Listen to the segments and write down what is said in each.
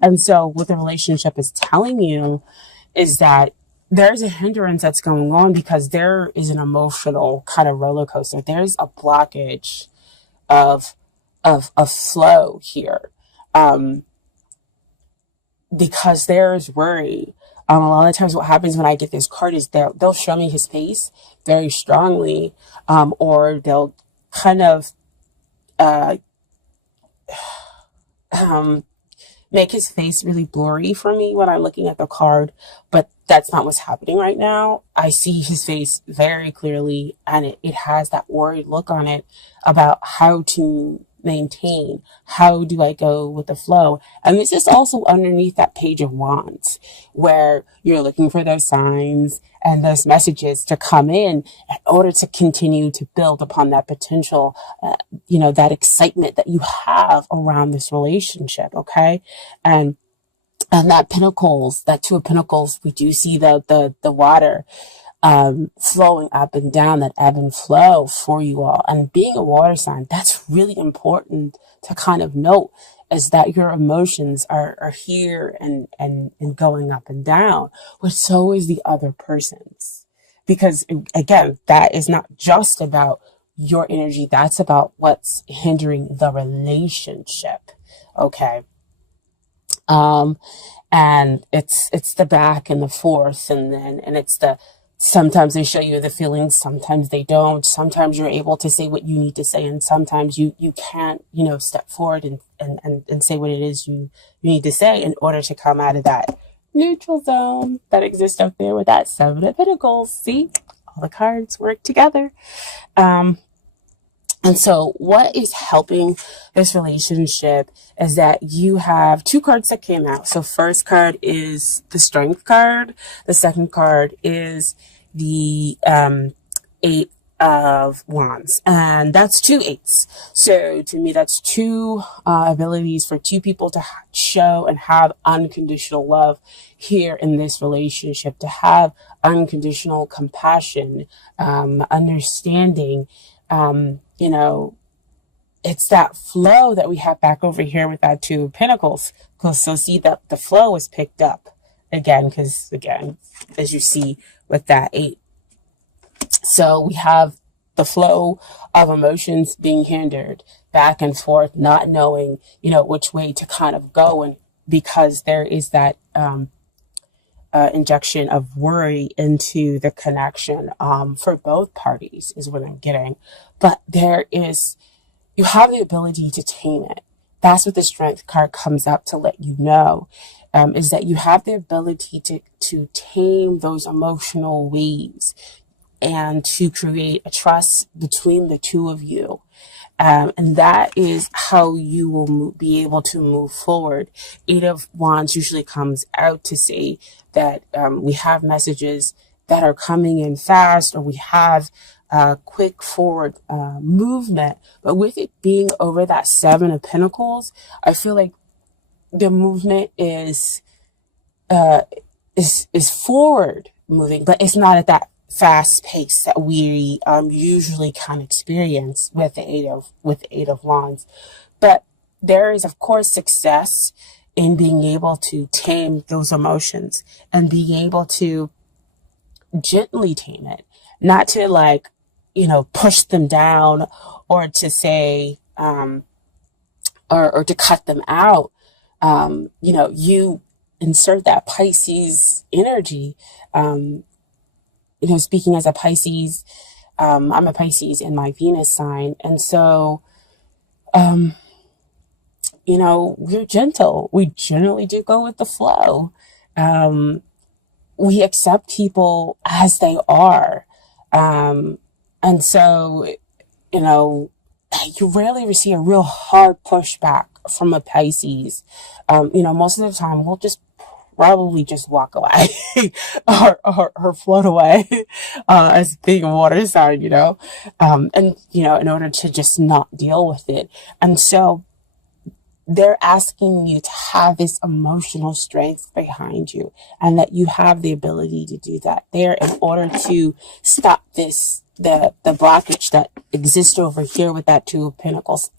And so what the relationship is telling you is that there's a hindrance that's going on because there is an emotional kind of roller coaster. There's a blockage of flow here, because there's worry. A lot of times what happens when I get this card is they'll show me his face very strongly, or they'll kind of make his face really blurry for me when I'm looking at the card, but that's not what's happening right now. I see his face very clearly, and it has that worried look on it about how to maintain, how do I go with the flow. And this is also underneath that Page of Wands, where you're looking for those signs and those messages to come in order to continue to build upon that potential, that excitement that you have around this relationship. Okay. And that Pentacles, that Two of Pentacles, we do see the water flowing up and down, that ebb and flow for you all. And being a water sign, that's really important to kind of note, is that your emotions are here and going up and down, but so is the other person's. Because again, that is not just about your energy, that's about what's hindering the relationship. Okay. And it's the back and the forth, and it's sometimes they show you the feelings, sometimes they don't. Sometimes you're able to say what you need to say, and sometimes you can't, step forward and say what it is you need to say in order to come out of that neutral zone that exists up there with that Seven of Pentacles. See, all the cards work together. And so what is helping this relationship is that you have two cards that came out. So first card is the Strength card. The second card is the Eight of Wands. And that's two eights. So to me, that's two abilities for two people to show and have unconditional love here in this relationship, to have unconditional compassion, understanding. It's that flow that we have back over here with that Two of Pentacles. So see that the flow is picked up again, because again, as you see with that eight. So we have the flow of emotions being hindered back and forth, not knowing, which way to kind of go. And because there is that, injection of worry into the connection, for both parties is what I'm getting. But you have the ability to tame it. That's what the Strength card comes up to let you know, is that you have the ability to tame those emotional waves and to create a trust between the two of you. And that is how you will be able to move forward. Eight of Wands usually comes out to say that we have messages that are coming in fast, or we have quick forward movement. But with it being over that Seven of Pentacles, I feel like the movement is forward moving, but it's not at that fast pace that we usually can experience with the Eight of Wands. But there is, of course, success in being able to tame those emotions and being able to gently tame it, not to push them down, or to say or to cut them out. You insert that Pisces energy. Speaking as a Pisces, I'm a Pisces in my Venus sign. And so, we're gentle. We generally do go with the flow. We accept people as they are. And so, you rarely see a real hard pushback from a Pisces. Most of the time we'll just probably just walk away or float away, as being a water sign, in order to just not deal with it. And so they're asking you to have this emotional strength behind you, and that you have the ability to do that there in order to stop the blockage that exists over here with that Two of Pentacles.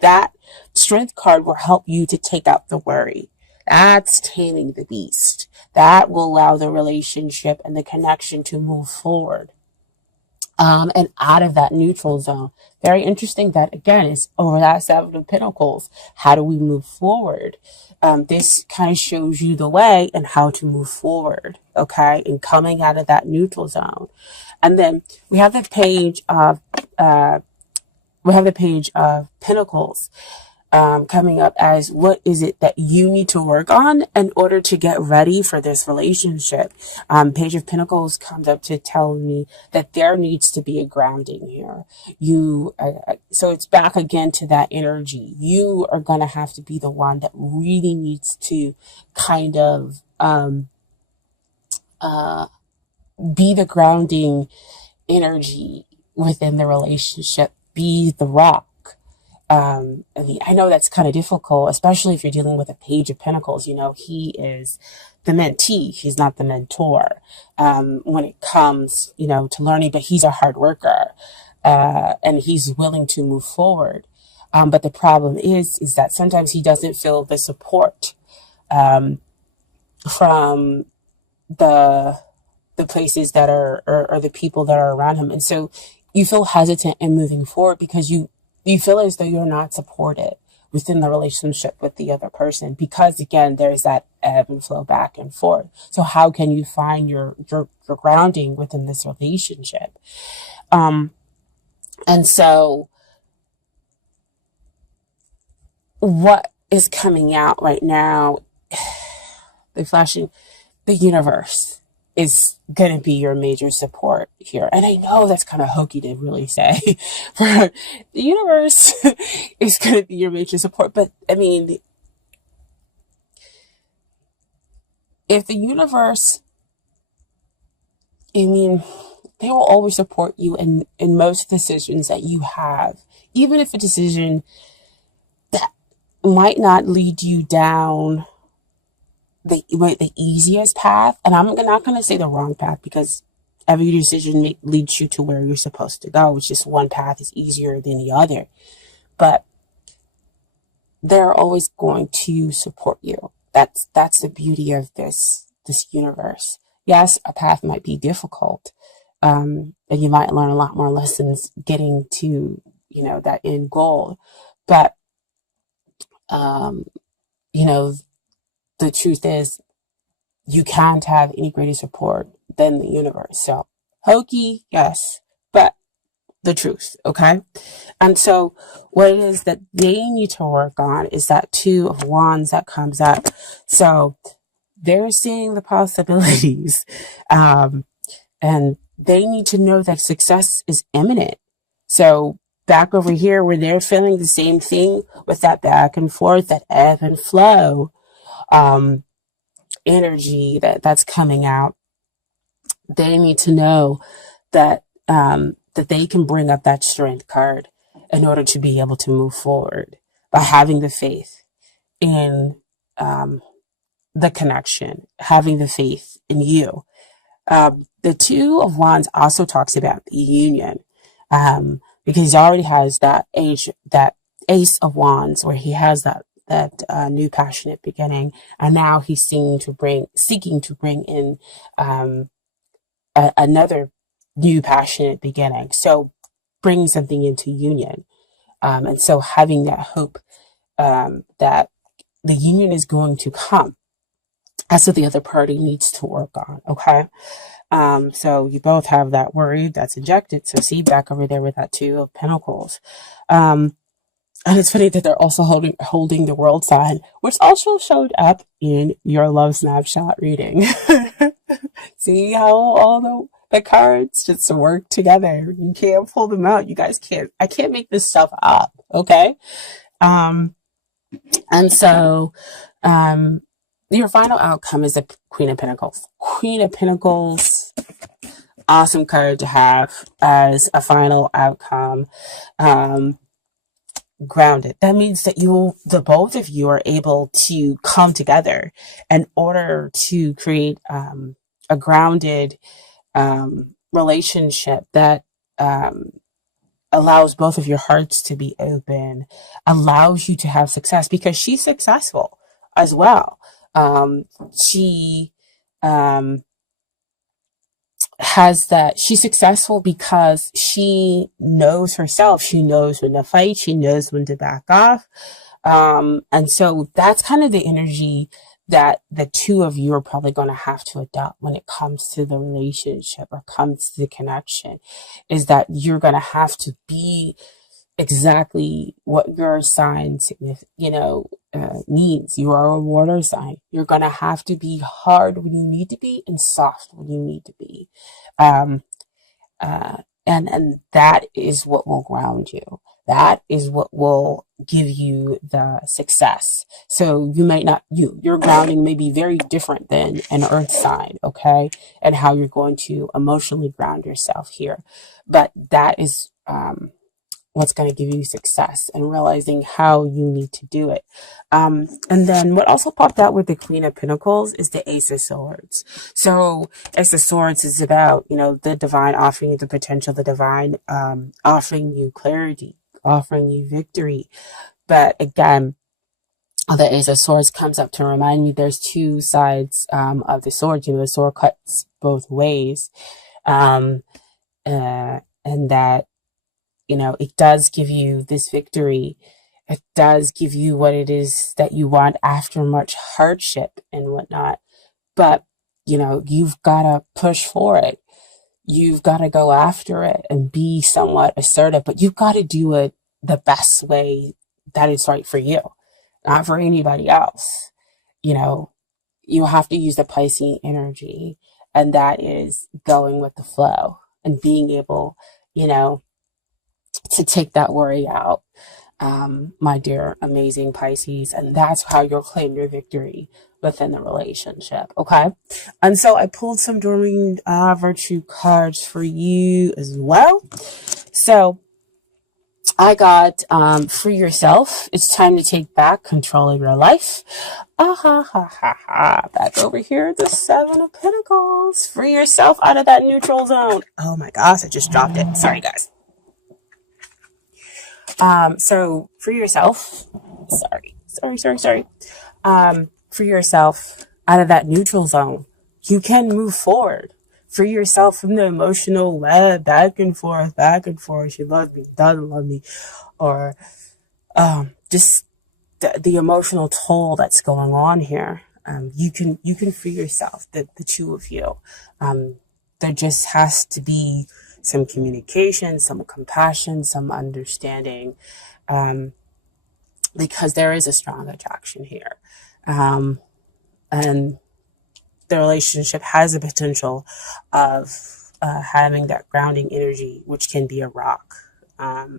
That Strength card will help you to take out the worry. That's taming the beast. That will allow the relationship and the connection to move forward, and out of that neutral zone. Very interesting that, again, is over that Seven of Pentacles. How do we move forward? This kind of shows you the way and how to move forward, okay, and coming out of that neutral zone. And then we have the page of Pentacles, coming up as, what is it that you need to work on in order to get ready for this relationship? Page of Pentacles comes up to tell me that there needs to be a grounding here. So it's back again to that energy. You are going to have to be the one that really needs to kind of be the grounding energy within the relationship. Be the rock. I know that's kind of difficult, especially if you're dealing with a Page of Pentacles. He is the mentee. He's not the mentor, when it comes, to learning, but he's a hard worker, and he's willing to move forward. But the problem is that sometimes he doesn't feel the support, from the places that are, or the people that are around him. And so you feel hesitant in moving forward because you feel as though you're not supported within the relationship with the other person, because again, there's that ebb and flow back and forth. So how can you find your grounding within this relationship? And so what is coming out right now, the universe is going to be your major support here. And I know that's kind of hokey to really say, but the universe is going to be your major support. But I mean, if the universe, they will always support you in most decisions that you have, even if a decision that might not lead you down the easiest path. And I'm not going to say the wrong path, because every decision leads you to where you're supposed to go. It's just one path is easier than the other. But they're always going to support you. That's the beauty of this universe. Yes, a path might be difficult. And you might learn a lot more lessons getting to, that end goal. But, the truth is, you can't have any greater support than the universe. So, hokey, yes, but the truth, okay? And so, what it is that they need to work on is that Two of Wands that comes up. So, they're seeing the possibilities, and they need to know that success is imminent. So, back over here, where they're feeling the same thing with that back and forth, that ebb and flow, energy that's coming out, they need to know that that they can bring up that strength card in order to be able to move forward by having the faith in the connection, having the faith in you. The Two of Wands also talks about the union, because he already has that Ace of Wands, where he has that new passionate beginning, and now he's seeking to bring in another new passionate beginning. So bring something into union, and so having that hope, that the union is going to come. That's what the other party needs to work on. Okay. So you both have that worry that's injected. So see, back over there with that Two of Pentacles. And it's funny that they're also holding the World sign, which also showed up in your love snapshot reading. See how all the cards just work together. You can't pull them out. You guys can't. I can't make this stuff up. Okay. And so, your final outcome is the Queen of Pentacles. Queen of Pentacles, awesome card to have as a final outcome. Grounded. That means that the both of you are able to come together in order to create a grounded relationship that allows both of your hearts to be open, allows you to have success, because she's successful. as well. She has that, she's successful because she knows herself. She knows when to fight. She knows when to back off. And so that's kind of the energy that the two of you are probably going to have to adopt when it comes to the relationship or comes to the connection, is that you're going to have to be exactly what your sign needs. You are a water sign. You're going to have to be hard when you need to be and soft when you need to be. Um, and that is what will ground you. That is what will give you the success. So you might not, your grounding may be very different than an earth sign, okay? And how you're going to emotionally ground yourself here. But that is, what's going to give you success, and realizing how you need to do it. And then what also popped out with the Queen of Pentacles is the Ace of Swords. So Ace of Swords is about, the divine offering you the potential, the divine offering you clarity, offering you victory. But again, the Ace of Swords comes up to remind me there's two sides of the sword. The sword cuts both ways. And that, it does give you this victory. It does give you what it is that you want after much hardship and whatnot. But, you've got to push for it. You've got to go after it and be somewhat assertive, but you've got to do it the best way that is right for you, not for anybody else. You have to use the Pisces energy, and that is going with the flow and being able, to take that worry out, my dear amazing Pisces. And that's how you'll claim your victory within the relationship. Okay. And so I pulled some Doreen Virtue cards for you as well. So I got Free Yourself. It's time to take back control of your life. Back over here, the Seven of Pentacles. Free yourself out of that neutral zone. Oh my gosh, I just dropped it. Sorry, guys. So free yourself. Sorry. Free yourself out of that neutral zone. You can move forward. Free yourself from the emotional web, back and forth. She loves me, doesn't love me, or just the emotional toll that's going on here. You can free yourself, the two of you. There just has to be some communication, some compassion, some understanding, because there is a strong attraction here. And the relationship has the potential of having that grounding energy, which can be a rock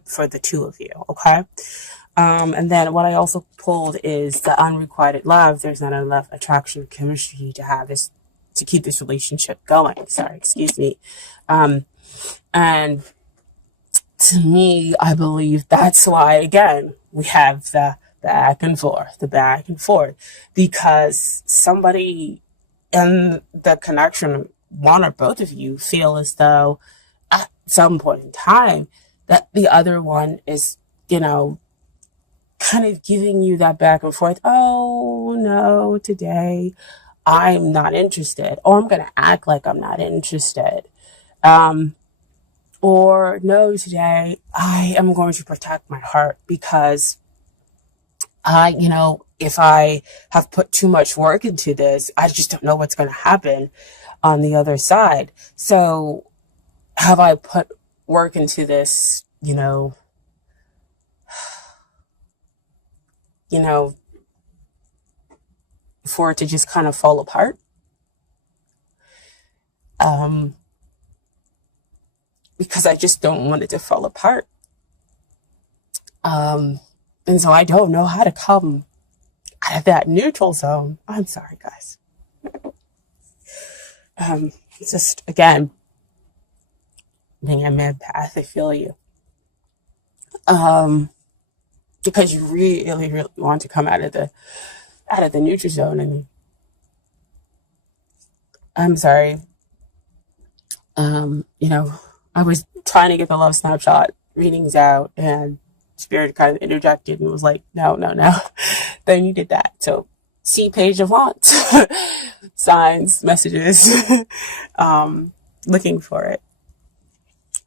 for the two of you, okay? And then what I also pulled is the unrequited love. There's not enough attraction or chemistry to have this, to keep this relationship going. Excuse me. And to me, I believe that's why, again, we have the back and forth, because somebody in the connection, one or both of you, feel as though at some point in time that the other one is, kind of giving you that back and forth. Oh no, today I'm not interested, or I'm going to act like I'm not interested. Or no, today I am going to protect my heart because if I have put too much work into this, I just don't know what's going to happen on the other side. So have I put work into this, for it to just kind of fall apart? Because I just don't want it to fall apart. And so I don't know how to come out of that neutral zone. I'm sorry, guys. It's just, again, being a empath, I feel you. Because you really, really want to come out of the neutral zone. I mean, I'm sorry. I was trying to get the love snapshot readings out, and Spirit kind of interjected and was like, no, then you did that. So see Page of Wands, signs, messages, looking for it.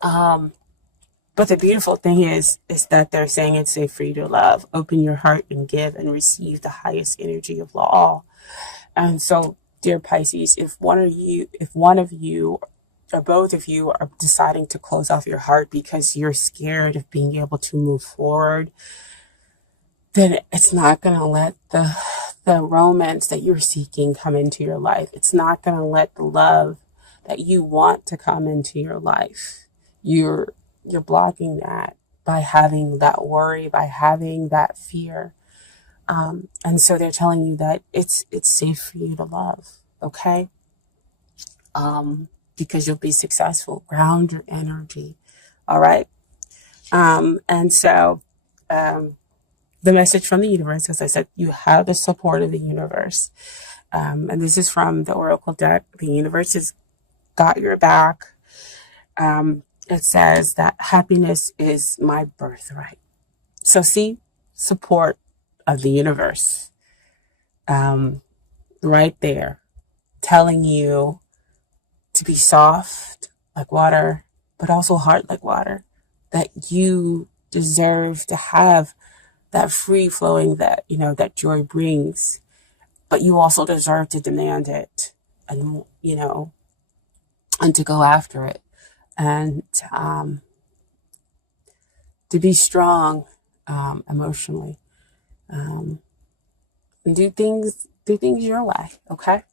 But the beautiful thing is that they're saying it's safe for you to love. Open your heart and give and receive the highest energy of all. And so, dear Pisces, if one of you or both of you are deciding to close off your heart because you're scared of being able to move forward, then it's not going to let the romance that you're seeking come into your life. It's not going to let the love that you want to come into your life. You're blocking that by having that worry, by having that fear. And so they're telling you that it's safe for you to love, okay? Because you'll be successful. Ground your energy, all right? And so the message from the universe, as I said, you have the support of the universe. And this is from the Oracle deck. The universe has got your back. It says that happiness is my birthright. So see, support of the universe right there, telling you to be soft like water, but also hard like water, that you deserve to have that free flowing that, that joy brings, but you also deserve to demand it and, and to go after it and to be strong emotionally and do things your way, okay?